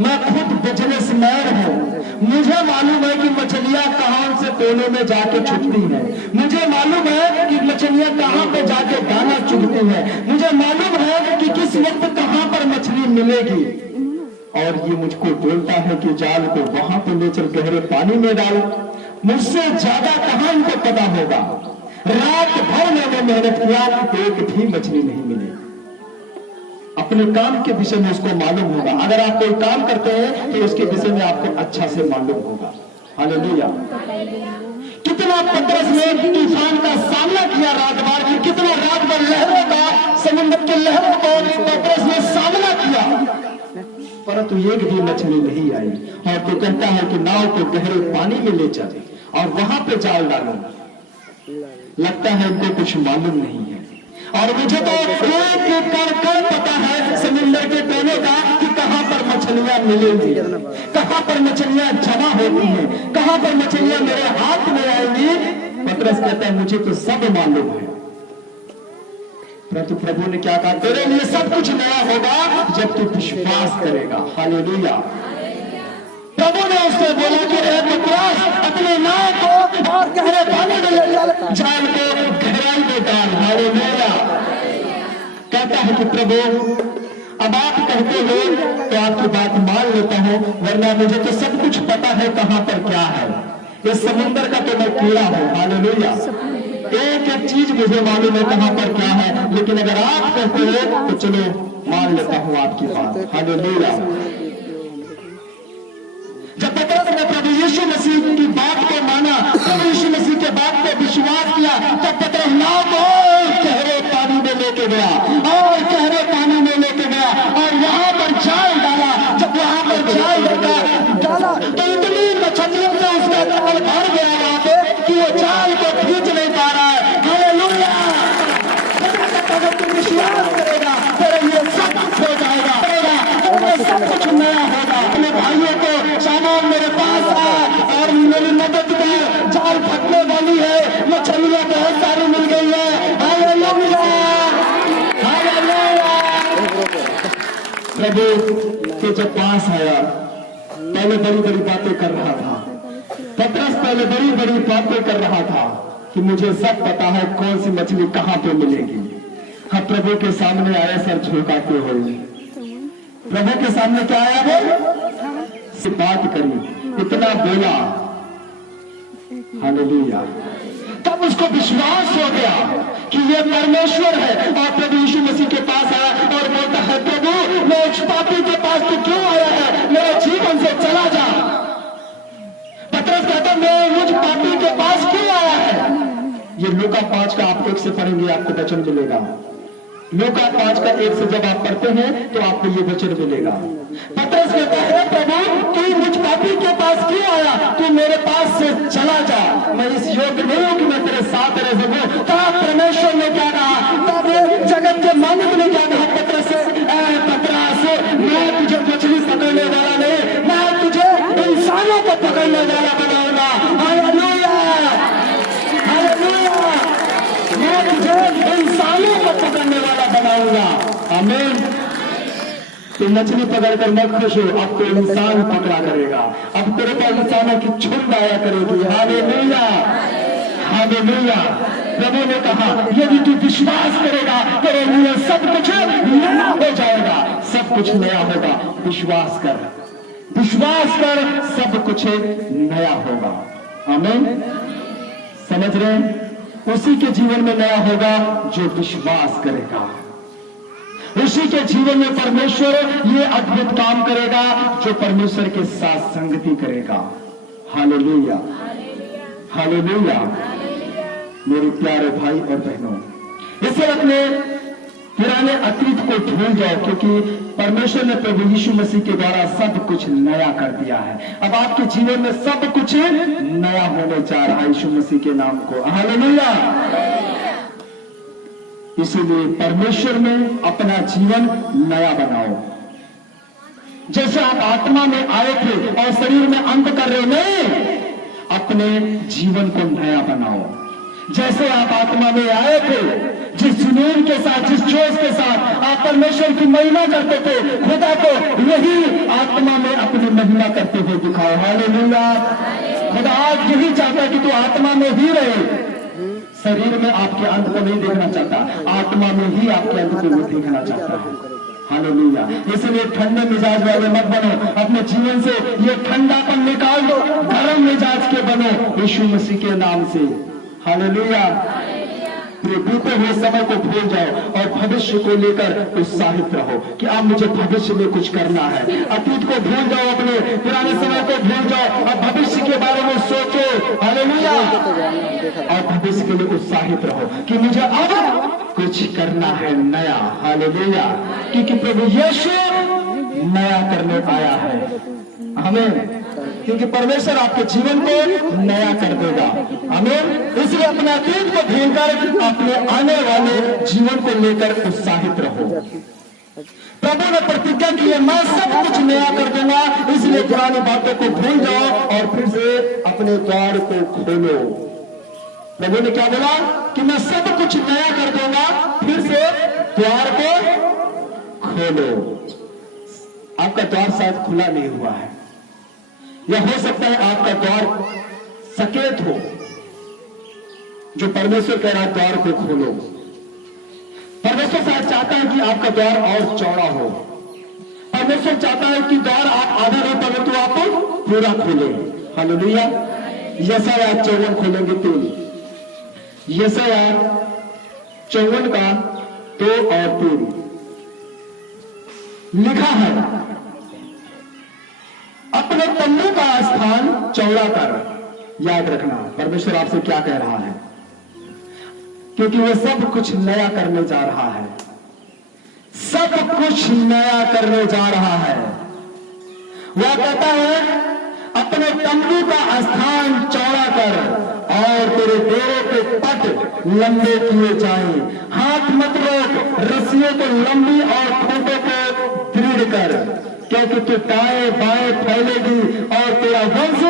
मैं खुद बिजनेसमैन हूं, मुझे मालूम है कि मछलियां कहां से कोने में जाके छुपती हैं, मुझे मालूम है कि मछलियां कहां पे जाके दाना चुगती हैं, मुझे मालूम है कि किस वक्त कहां पर मछली मिलेगी। और ये मुझको बोलता है कि जाल को वहां पे ले चल गहरे पानी में डाल। मुझसे ज्यादा कहां इनको पता होगा। रात भर मैंने मेहनत किया, एक भी मछली नहीं मिली। अपने काम के विषय में उसको मालूम होगा। अगर आप कोई काम करते हैं तो उसके विषय में आपको अच्छा से मालूम होगा। हालेलुया। कितना पतरस ने तूफान का सामना किया रात भर, कितना रात भर लहरों का, समुद्र के लहरों को पतरस ने सामना किया, परंतु एक भी मछली नहीं आई। और तो कहता है कि नाव को गहरे पानी में ले चले और वहां पे जाल डालो। लगता है इनको कुछ मालूम नहीं है। और मुझे तो एक कर पता है समुद्र के कोने का कि कहां पर मछलियां मिलेंगी, कहां पर मछलियां जमा होती हैं, कहां पर मछलियां मेरे हाथ में आएंगी। पतरस कहता है मुझे तो सब मालूम है, परंतु प्रभु ने क्या कहा? तेरे लिए सब कुछ नया होगा जब तू विश्वास करेगा। हालेलुया। प्रभु ने उससे बोला कि पतरस अपने नाव को और गहरे पानी में ले चल, जाल को गहराई में डाल। हालेलुया। कहता है कि प्रभु अब आप कहते हो तो आपकी बात मान लेता हूं, वरना मुझे तो सब कुछ पता है कहां पर क्या है। इस समुद्र का तो मैं कीड़ा हूं। हालेलुया। एक एक चीज मुझे मालूम है कहां पर क्या है, लेकिन अगर आप कहते हो तो चलो मान लेता हूं आपकी बात। हालेलुया। जब पतरस ने प्रभु यीशु मसीह की बात को माना, प्रभु यीशु मसीह के बात को विश्वास किया, तब पतरस नाव को गहरे पानी में लेके गया और गहरे पानी में लेके गया और वहां पर जाल डाला। जब वहां पर जाल डाला तो इतनी मछलियों से उसका जाल भर गया वहां पे कि वो जाल को खींच नहीं पा रहा है। हालेलुया। अगर तू विश्वास करेगा तेरे लिए सब कुछ हो जाएगा, सब कुछ नया होगा। अपने भाइयों को सामान मेरे पास आ और मेरी मदद कर, जाल फटने वाली है, मछलियां बहुत सारी मिल गई है। हालेलुया। हालेलुया। प्रभु के जब पास आया, पहले बड़ी बड़ी बातें कर रहा था पतरस, पहले बड़ी बड़ी बातें कर रहा था कि मुझे सब पता है कौन सी मछली कहां पे मिलेगी। हाँ, प्रभु के सामने आया सर झुकाते हुए। प्रभु के सामने क्या आया? वो बात करी, इतना बोला। हालेलुया। तब उसको विश्वास हो गया कि ये परमेश्वर है। और प्रभु यीशु मसीह के पास आया और बोलता है प्रभु मैं उस पापी के पास तू क्यों आया है, मेरे जीवन से चला जा। पतरस कहता मैं मुझ पापी के पास क्यों आया है। ये लूका 5 का आप 1 से पढ़ेंगे आपको वचन मिलेगा। लूका 5 का 1 से जब आप पढ़ते हैं तो आपको ये वचन मिलेगा। पतरस कहता है प्रभु तू मुझ पापी के पास क्यों आया, तू मेरे पास से चला जा, मैं इस योग्य नहीं हूं कि मैं तेरे साथ रह सकूं। तब परमेश्वर ने क्या कहा, तब जगत के मालिक ने क्या कहा पतरस से, पतरस मैं तुझे मछली पकड़ने वाला नहीं, मैं तुझे इंसानों को पकड़ने वाला बनाऊंगा। हालेलुया। हालेलुया। मैं तुझे इंसानों को पकड़ने वाला बनाऊंगा। आमीन। तो मछली पकड़कर मत खुश हो, अब तो इंसान पकड़ा करेगा, अब तेरे पास इंसानों की झुंड आया करेगी। हालेलुया। हालेलुया। प्रभु ने कहा यदि तू विश्वास करेगा तेरे लिए सब कुछ नया हो जाएगा, सब कुछ नया होगा। विश्वास कर, विश्वास कर, सब कुछ नया होगा। आमीन। समझ रहे? उसी के जीवन में नया होगा जो विश्वास करेगा। उसी के जीवन में परमेश्वर ये अद्भुत काम करेगा जो परमेश्वर के साथ संगति करेगा। हालेलुया। हालेलुया। मेरे प्यारे भाई और बहनों, इसे अपने पुराने अतीत को भूल जाओ, क्योंकि परमेश्वर ने प्रभु यीशु मसीह के द्वारा सब कुछ नया कर दिया है। अब आपके जीवन में सब कुछ नया होने जा रहा है यीशु मसीह के नाम को। हालेलुया। इसीलिए परमेश्वर में अपना जीवन नया बनाओ। जैसे आप आत्मा में आए थे और शरीर में अंत कर रहे, नहीं, अपने जीवन को नया बनाओ। जैसे आप आत्मा में आए थे, जिस जुनून के साथ, जिस जोश के साथ आप परमेश्वर की महिमा करते थे, खुदा को यही आत्मा में अपनी महिमा करते हुए दिखाओ। हालेलुया। खुदा आज यही चाहता है कि तू आत्मा में ही रहे, शरीर में आपके अंत को नहीं देखना चाहता, आत्मा में ही आपके अंत को वो देखना चाहता है। हालेलुया। इसलिए ठंडे मिजाज वाले मत बनो, अपने जीवन से ये ठंडापन निकाल दो, गर्म मिजाज के बनो यीशु मसीह के नाम से। हालेलुया। बीते हुए समय को भूल जाओ और भविष्य को लेकर उत्साहित रहो कि अब मुझे भविष्य में कुछ करना है। अतीत को भूल जाओ, अपने पुराने समय को भूल जाओ, अब भविष्य के बारे में सोचो। हालेलुया। और भविष्य के लिए उत्साहित रहो कि मुझे अब कुछ करना है नया। हालेलुया। क्योंकि प्रभु यीशु नया करने आया है। हमें, क्योंकि परमेश्वर आपके जीवन को नया कर देगा। हमें इसलिए अपने अतीत को भूलकर अपने आने वाले जीवन को लेकर उत्साहित रहो। प्रभु ने प्रतिज्ञा की है, मैं सब कुछ नया कर दूंगा, इसलिए पुरानी बातों को भूल जाओ और फिर से अपने द्वार को खोलो। प्रभु ने क्या बोला कि मैं सब कुछ नया कर दूंगा, फिर से द्वार को खोलो। आपका द्वार शायद खुला नहीं हुआ है, या हो सकता है आपका द्वार सकेत हो, जो परमेश्वर कह रहा है द्वार को खोलो। परमेश्वर शायद चाहता है कि आपका द्वार और चौड़ा हो। परमेश्वर चाहता है कि द्वार आप आधा रहे परंतु आप पूरा खोले। हालेलुया। यशाया 54 खोलेंगे 3, यशाया 54 का 2 और 3 लिखा है, अपने तम्बू का स्थान चौड़ा कर। याद रखना परमेश्वर आपसे क्या कह रहा है, क्योंकि वह सब कुछ नया करने जा रहा है। सब कुछ नया करने जा रहा है। वह कहता है अपने तम्बू का स्थान चौड़ा कर और तेरे डेरे के पट लंबे किए जाएं। हाथ मत रोक, रस्सियों को लंबी और खूंटों को दृढ़ कर, क्योंकि तू दाएं बाएं फैलेगी और तेरा वंश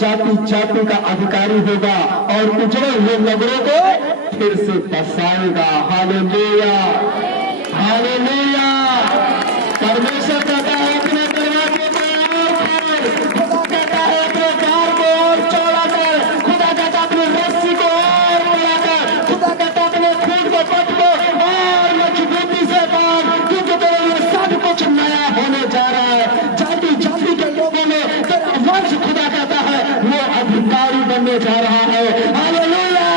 जाति जाति का अधिकारी होगा और उजड़े हुए नगरों को फिर से बसाएगा। हालेलुया। हालेलुया। परमेश्वर कहता है अपने दरवाजे को और खोल, खुदा कहता है अपने द्वार को और चौड़ा कर, खुदा कहता है अपनी रस्सी को और बड़ा कर, खुदा कहता है अपने खूंट को पट को और मजबूती से बांध, क्योंकि तेरे लिए सब कुछ नया होने जा रहा है। जाति जाति के लोगों में तेरा वंश, खुदा कहता है, वो अधिकारी बनने जा रहा है। हालेलुया।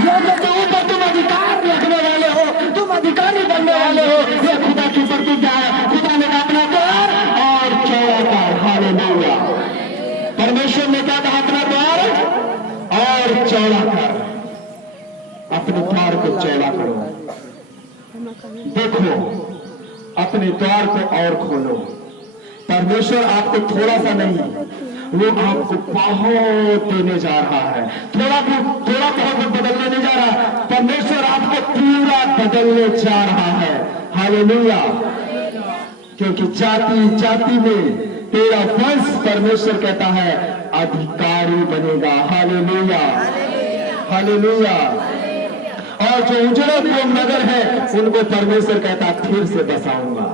लोगों के ऊपर तुम अधिकार रखने वाले हो, तुम अधिकारी बनने वाले हो। ये खुदा की प्रतिज्ञा है। खुदा ने अपना द्वार और चौड़ा कर। हालेलुया। परमेश्वर ने क्या कहा, अपना द्वार और चौड़ा कर, अपने द्वार को चौड़ा करो। देखो, अपने द्वार को और खोलो। परमेश्वर आपको थोड़ा सा नहीं, वो आपको बहुत देने जा रहा है। थोड़ा बहुत बदलने नहीं जा रहा, परमेश्वर आपको पूरा बदलने जा रहा है। हालेलुया। क्योंकि जाति जाति में तेरा वंश, परमेश्वर कहता है, अधिकारी बनेगा। हालेलुया। हालेलुया। और जो उजड़े हुए नगर है उनको परमेश्वर कहता फिर से बसाऊंगा।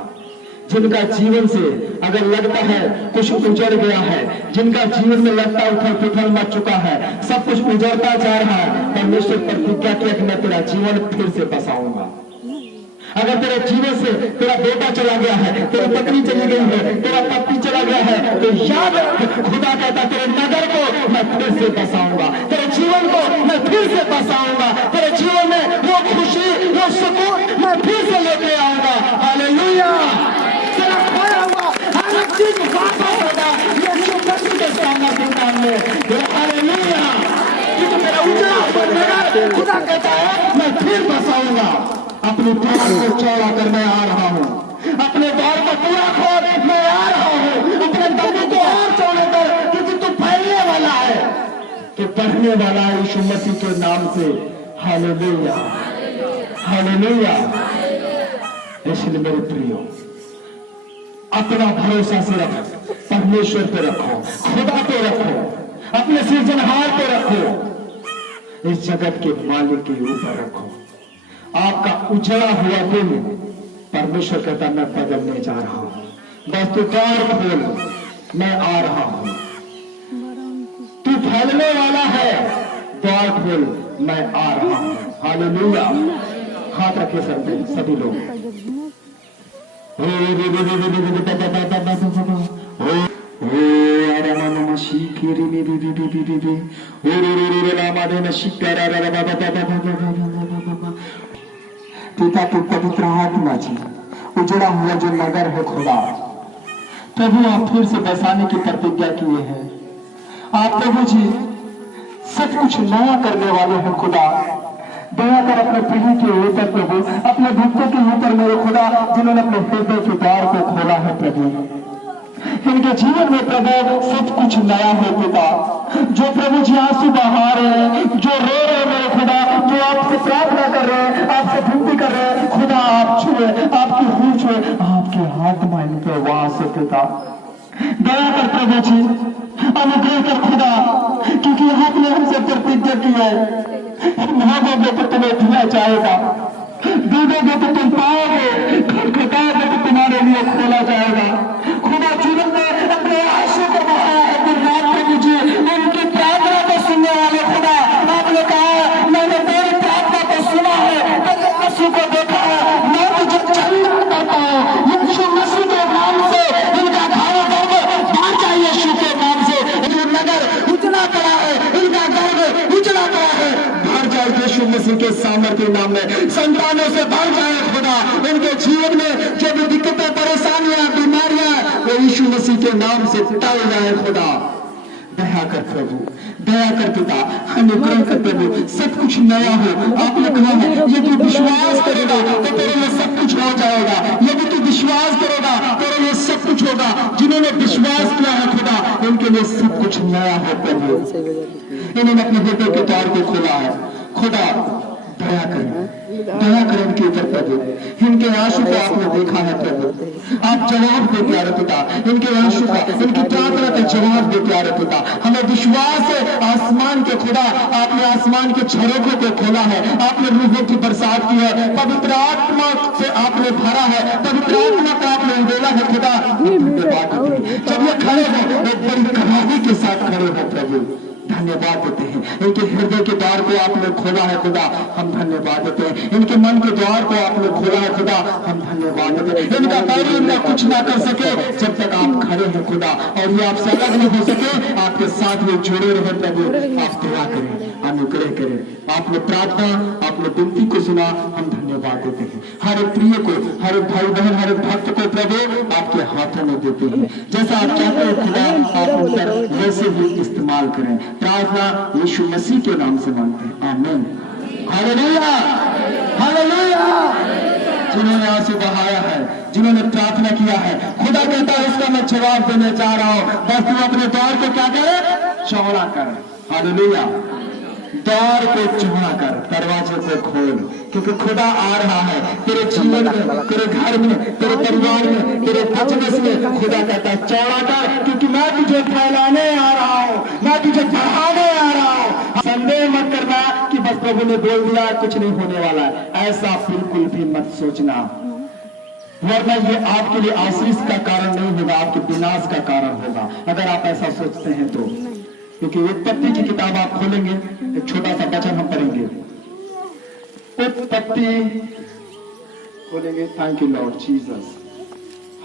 जिनका जीवन से अगर लगता है कुछ उजड़ गया है, जिनका जीवन में लगता उथल पुथल मच चुका है, सब कुछ उजड़ता जा रहा है, परमेश्वर प्रतिज्ञा किया कि मैं तेरा जीवन फिर से बसाऊंगा। अगर तेरे जीवन से तेरा बेटा चला गया है, तेरी पत्नी चली गई है, तेरा पति चला गया है, तो याद खुदा कहता तेरे नगर को मैं फिर से बसाऊंगा, तेरे जीवन को मैं फिर से बसाऊंगा, तेरे जीवन में वो खुशी वो सुकून मैं फिर से लेके आऊंगा। हालेलुया। तेरा खोया हुआ हर एक चीज वापस होगा यीशु मसीह के सामने। हालेलुया। क्योंकि मेरा उजड़ा हुआ नगर खुदा कहता है मैं फिर बसाऊंगा, अपने द्वार को चौड़ा कर मैं आ रहा हूँ, अपने द्वार को पूरा खोल मैं आ रहा हूँ, अपने तंबू को और चौड़े कर, क्योंकि तू फैलने वाला है, तो बढ़ने वाला है यीशु मसीह के नाम से। Hallelujah, hallelujah. इसलिए मेरे प्रियो, अपना भरोसा से रखो, परमेश्वर पे रखो, खुदा पे रखो, अपने सृजनहार पे रखो, इस जगत के मालिक के ऊपर रखो। आपका उजड़ा हुआ दिल परमेश्वर कहता मैं बदलने जा रहा हूं, बस तू द्वार खोल, मैं आ रहा हूं, तू फैलने वाला है, द्वार खोल, मैं आ रहा हूं। हालेलुया। हाथ रखे सर पे सभी लोग। पिता के पवित्र आत्मा जी, उजड़ा हुआ जो नगर है खुदा, प्रभु आप फिर से बसाने की प्रतिज्ञा किए हैं। आप प्रभु जी सब कुछ नया करने वाले हैं खुदा। दया कर अपने पीढ़ी के ऊपर प्रभु, अपने भक्तों के ऊपर मेरे खुदा, जिन्होंने अपने हृदय के द्वार को खोला है प्रभु, इनके जीवन में प्रभु सब कुछ नया है पिता। जो प्रभु जी आंसू बहा रहे हैं, जो रो रहे हैं मेरे खुदा, जो आपसे प्रार्थना कर रहे हैं, आपसे विनती कर रहे हैं, खुदा आप छुए, आपकी रूह छुए, आपके आत्मा इन पे वास है पिता। दया कर प्रभु जी, अनुग्रह कर खुदा, क्योंकि आपने हमसे प्रतिज्ञा की है, मांगोगे तो तुम्हें दिया जाएगा, दूधोगे तो तुम पाओगे, खटखटाओगे तो तुम्हारे लिए खोला जाएगा। खुदा जीवन में अपने आंसू को बहाया है दिन रात प्रभु जी, उनकी प्रार्थना को सुनने वाले खुदा, आपने कहा मैंने तेरी प्रार्थना को सुना है, तेरे आंसू को देखा है, मैं तुझे चंगा करता हूँ। यीशु मसीह के नाम से इनका घाव दर्द बढ़ जाए, यीशु के नाम से जो नगर उतना बड़ा है, इनका दर्द उतना बड़ा है, बढ़ जाए यीशु मसीह के सामर्थ्य नाम में। संतानों से बढ़ जाए खुदा, उनके जीवन में जो भी दिक्कतें, परेशानियां, बीमारियां, वो यीशु मसीह के नाम से टल जाए खुदा। दया कर प्रभु, दया कर पिता, अनुग्रह कर प्रभु, सब कुछ नया हो। आपने कहा है यदि विश्वास करेगा तो तेरे लिए सब कुछ हो जाएगा, यदि तू विश्वास करेगा तेरे लिए सब कुछ होगा। जिन्होंने विश्वास किया है खुदा, उनके लिए सब कुछ नया है प्रभु। इन्होंने अपने बेटे के द्वार को खोला है खुदा, दया करें, दया करें इनके ऊपर प्रभु। इनके आंसू को आपने देखा है प्रभु, आप जवाब दे प्यारे पिता, इनके आंसू का, इनकी प्रार्थना का जवाब दे प्यारे पिता। हमें विश्वास है आसमान के खुदा, आपने आसमान के झरोखों को खोला है, आपने रूहों की बरसात की है, पवित्र आत्मा से आपने भरा है, पवित्र आत्मा का आपने उड़ेला है खुदा। धन्यवाद देते हैं, जब ये खड़े हैं एक बड़ी गवाही के साथ खड़े हैं प्रभु, धन्यवाद देते हैं। इनके हृदय के द्वार को आपने खोला है खुदा, हम धन्यवाद देते हैं। इनके मन के द्वार को आपने खोला है खुदा, हम धन्यवाद देते हैं। इनका पैर इनका कुछ ना कर सके जब तक आप खड़े हैं खुदा, और ये आपसे अलग नहीं हो सके, आपके साथ में जुड़े रहे प्रभु। आप दया करें, अनुग्रह करें। आपने प्रार्थना, आपने विनती को सुना, हम धन्यवाद देते हैं। हर एक प्रिय को, हर एक भाई बहन, हर एक भक्त को प्रभु आपके हाथों में देते हैं। जैसा आप चाहते हैं खुदा, आप उन पर वैसे ही इस्तेमाल करें। प्रार्थना यीशु मसीह के नाम से मांगते हैं, आमीन। Hallelujah, hallelujah. जिन्होंने आंसू बहाया है, जिन्होंने प्रार्थना किया है, खुदा कहता है इसका मैं जवाब देने जा रहा हूं। बस तू अपने द्वार को क्या करे, चौड़ा कर। हालेलुया, द्वार को चौड़ा कर, दरवाजे को खोल, क्योंकि खुदा आ रहा है तेरे जीवन में, तेरे घर में, तेरे परिवार में, तेरे बिजनेस में। खुदा कहता है चौड़ा कर, क्योंकि मैं तुझे फैलाने आ रहा हूं, मैं तुझे बढ़ाने आ रहा हूं। संदेह मत करना कि बस प्रभु ने बोल दिया कुछ नहीं होने वाला है, ऐसा बिल्कुल भी मत सोचना, वरना ये आपके लिए आशीष का कारण नहीं होगा, आपके विनाश का कारण होगा अगर आप ऐसा सोचते हैं तो। क्योंकि उत्पत्ति की किताब आप खोलेंगे, एक छोटा सा वचन हम पढ़ेंगे, उत्पत्ति खोलेंगे। Thank you Lord Jesus,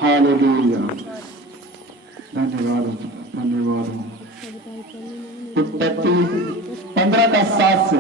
hallelujah, धन्यवाद, धन्यवाद। उत्पत्ति 15 का 7 से